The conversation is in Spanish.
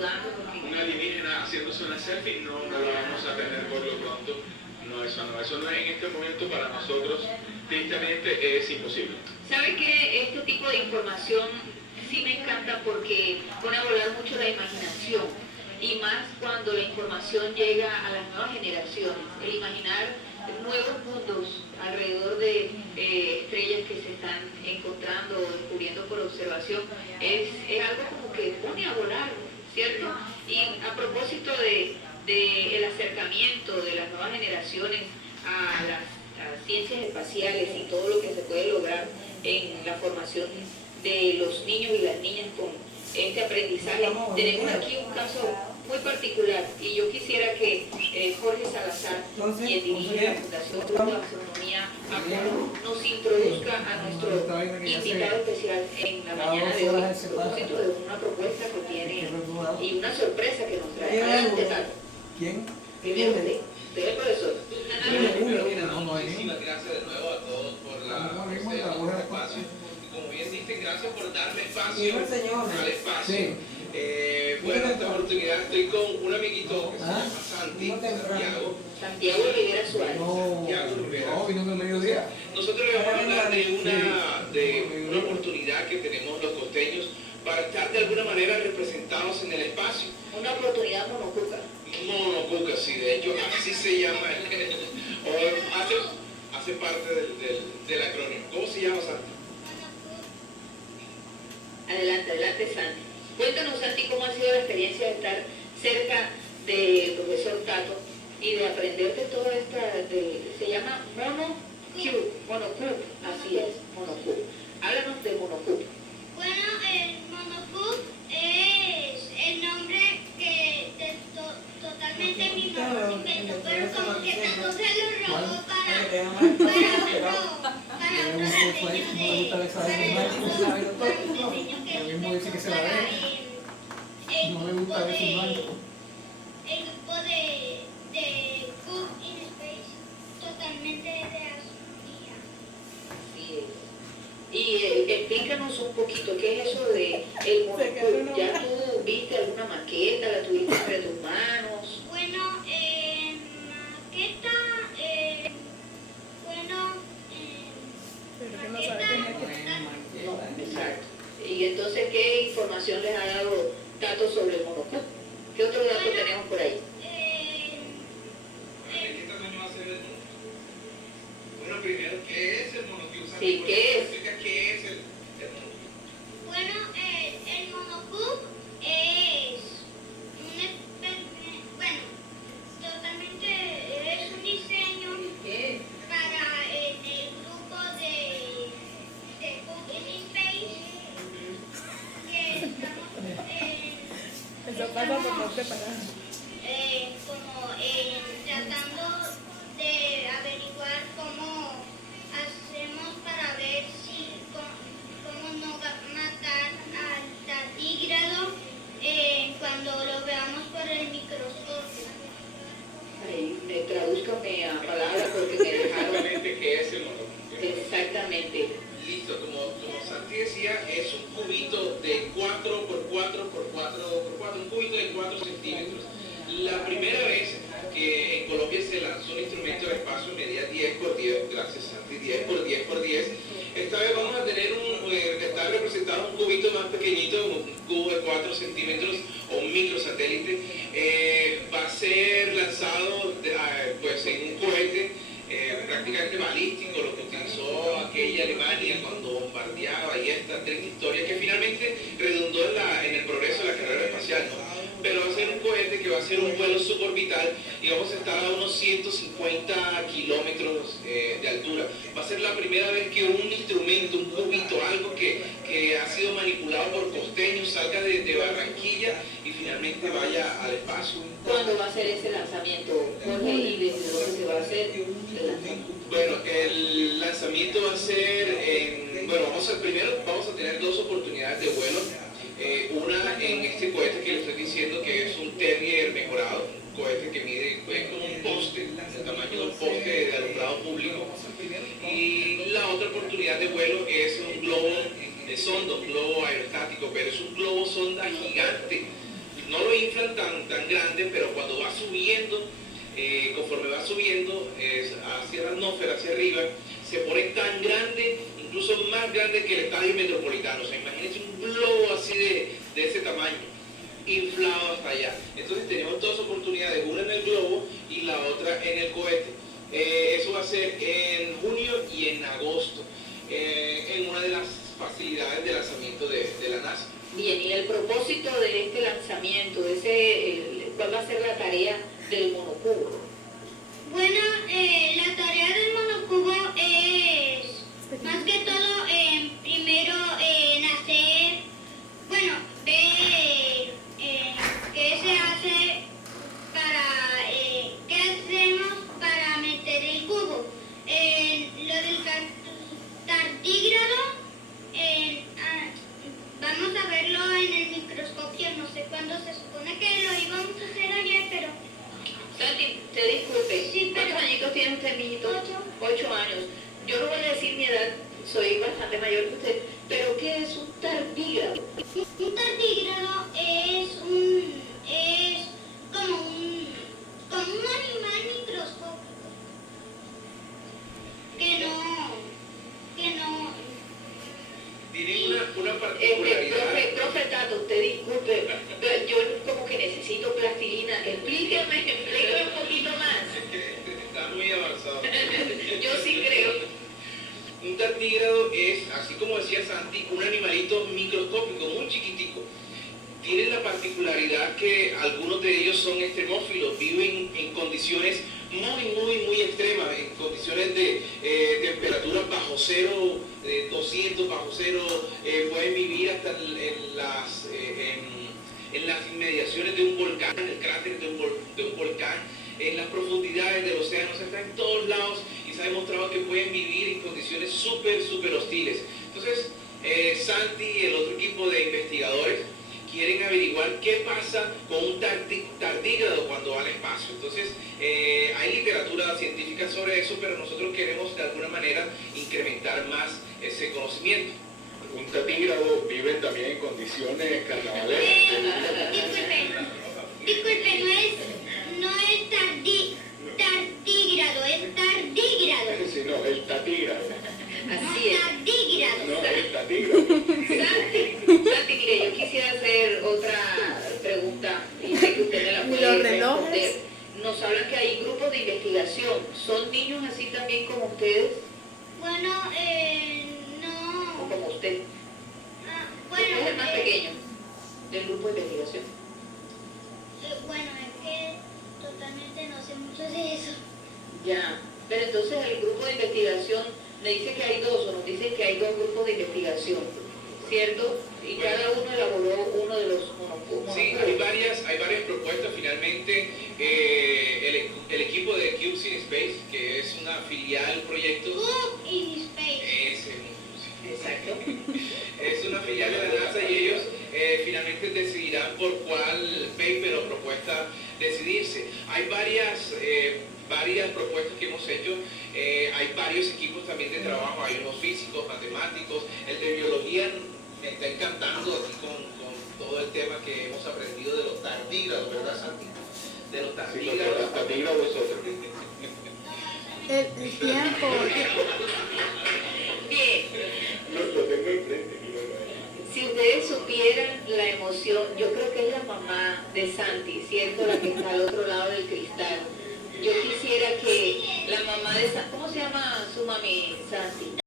saludándonos. Una alienígena haciéndose una selfie, no lo vamos a tener por lo pronto. No, eso no es en este momento para nosotros, tristemente es imposible. ¿Sabe que este tipo de información sí me encanta porque pone a volar mucho la imaginación? Y más cuando la información llega a las nuevas generaciones. El imaginar nuevos mundos alrededor de estrellas que se están encontrando o descubriendo por observación es algo como que pone a volar, ¿cierto? Y a propósito el acercamiento de las nuevas generaciones a las ciencias espaciales y todo lo que se puede lograr en la formación de los niños y las niñas con este aprendizaje, tenemos aquí un caso muy particular y yo quisiera que Jorge Salazar, quien dirige la Fundación Grupo de Astronomía Apolo, nos introduzca a nuestro invitado especial en la mañana de hoy, a propósito de una propuesta que tiene y una sorpresa que nos trae. Adelante, Tato. ¿Quién? Primero usted es el profesor. Muchísimas gracias de nuevo a todos por el espacio. Como bien dicen, gracias por darme espacio al espacio. Bueno, en esta oportunidad estoy con un amiguito que se llama Santiago Rivera Suárez. Vino del mediodía. Nosotros le vamos a hablar de una oportunidad que tenemos los costeños para estar de alguna manera representados en el espacio. Una oportunidad monocuca. Monocuca, sí, de hecho así se llama, hace parte del acrónimo. ¿Cómo se llama, Santi? Adelante, Santi. Cuéntanos, Santi, cómo ha sido la experiencia de estar cerca del profesor Tato y de aprender de toda esta, se llama Monocube, así es, Monocube. Háblanos de Monocube. Bueno, el Monocube es el nombre que totalmente mi mamá se inventó, pero como que Tato se lo robó No me gusta ver su blanco. El grupo de Cube in Space, totalmente de astronomía. Así es. Y explícanos un poquito, ¿qué es eso de el Monocube? ¿Ya tú viste alguna maqueta, la tuviste entre tus manos? Bueno, maqueta, No, exacto. Y entonces, ¿qué información les ha dado Tato sobre el Monocube? ¿Qué otro dato tenemos por ahí? ¿De qué tamaño va a ser el monocube? Bueno, primero, ¿qué es el monocube? Sí, ¿qué es? ¿Qué es el monocube? Bueno, el Monocube es totalmente es un diseño ¿Qué? para el grupo de Cube in Space que estamos tratando de averiguar cómo hacemos para ver cómo no va a matar al tardígrado cuando lo veamos por el microscopio. Ay, tradúzcame a palabras porque me dejaron. Exactamente, ¿qué es el monocube? Exactamente. Listo, como Santi decía, es un cubito de 4 por 4 por 4 por 4, un cubito de 4 centímetros. La primera vez que en Colombia se lanzó un instrumento de espacio medía 10 por 10, gracias Santi, 10 por 10 por 10. Esta vez vamos a tener está representado un cubito más pequeñito, un cubo de 4 centímetros o un microsatélite. Va a ser lanzado pues en un cohete prácticamente balístico, lo que utilizó aquella Alemania cuando bombardeaba y esta triste historia que finalmente redundó en el progreso de la carrera espacial, ¿no? Pero va a ser un cohete que va a ser un vuelo suborbital y vamos a estar a unos 150 kilómetros de altura. Va a ser la primera vez que un instrumento, un cubito, algo que ha sido manipulado por costeños, salga de Barranquilla y finalmente vaya al espacio. ¿Cuándo va a ser ese lanzamiento, Jorge? ¿Y desde dónde se va a hacer el lanzamiento? Bueno, el lanzamiento va a ser primero vamos a tener dos oportunidades de vuelo. Una en este cohete que les estoy diciendo que es un Terrier mejorado, un cohete que mide como un poste, el tamaño de un poste de alumbrado público. Y la otra oportunidad de vuelo es un globo de sonda, un globo aerostático, pero es un globo sonda gigante. no lo inflan tan grande, pero cuando va subiendo, conforme va subiendo hacia la atmósfera, hacia arriba, se pone tan grande, incluso más grande que el Estadio Metropolitano. O sea, imagínense un globo así de ese tamaño, inflado hasta allá. Entonces tenemos dos oportunidades, una en el globo y la otra en el cohete. Eso va a ser en junio y en agosto, en una de las facilidades de lanzamiento de la NASA. Bien, y el propósito de este lanzamiento, ¿cuál va a ser la tarea del monocubo? Bueno, la tarea del monocubo es más que todo primero nacer, bueno, ver qué se hace qué hacemos para meter el cubo. Lo del tardígrado, vamos a verlo en el microscopio, no sé cuándo, se supone que lo íbamos a hacer ayer, pero... Santi, te disculpe, Sí, pero- ¿cuántos añitos tiene usted, mijito? 8. 8 años. Yo no voy a decir mi edad, soy bastante mayor que usted, pero ¿qué es un tardígrado? Un tardígrado es como un animal microscópico que no Tiene una particularidad. Profe Tato, usted disculpe, yo como que necesito plastilina, explíqueme un poquito más. Está muy avanzado. Yo sí creo. Un tardígrado es, así como decía Santi, un animalito microscópico, muy chiquitico. Tienen la particularidad que algunos de ellos son extremófilos, viven en condiciones muy extremas, en condiciones de temperaturas bajo cero, 200 bajo cero, pueden vivir hasta en las inmediaciones de un volcán, en el cráter de un volcán, en las profundidades del océano, o sea, están en todos lados y se ha demostrado que pueden vivir en condiciones súper hostiles. Entonces, Santi y el otro equipo de investigadores quieren averiguar qué pasa con un tardígrado cuando va al espacio. Entonces, hay literatura científica sobre eso, pero nosotros queremos de alguna manera incrementar más ese conocimiento. Un tardígrado vive también en condiciones carnavalescas. disculpe, no es tardígrado, es tardígrado. Sí, no, el tardígrado. Así es. Tardígrado. No, el tardígrado. Santi, mire, yo quisiera hacer otra pregunta y sé que usted me la ¿Y puede los relojes? responder. Nos hablan que hay grupos de investigación. ¿Son niños así también como ustedes Bueno, o no. como usted? Bueno, Usted es el más pequeño del grupo de investigación. Bueno, es que totalmente no sé mucho de eso. Ya, pero entonces el grupo de investigación me dice que hay dos, o nos dicen que hay dos grupos de investigación, ¿cierto? Y cada uno elaboró uno de los monocubos. Sí, hay varias propuestas. Finalmente, el equipo de CUBES in Space, que es una filial proyecto, Cook in Space. ese mismo, Exacto. es una filial de la NASA y ellos finalmente decidirán por cuál paper o propuesta decidirse. Hay varias propuestas que hemos hecho, hay varios equipos también de trabajo, hay unos físicos, matemáticos, el de biología me está encantando aquí con todo el tema que hemos aprendido de los tardígrados, ¿verdad, Santi? De los Sí, tardígrados. los tardígrados es otro. El tiempo. Bien, Lo tengo enfrente. si ustedes supieran la emoción, yo creo que es la mamá de Santi, ¿cierto? La que está al otro lado del cristal. Yo quisiera que la mamá de Santi, ¿cómo se llama su mami, Santi?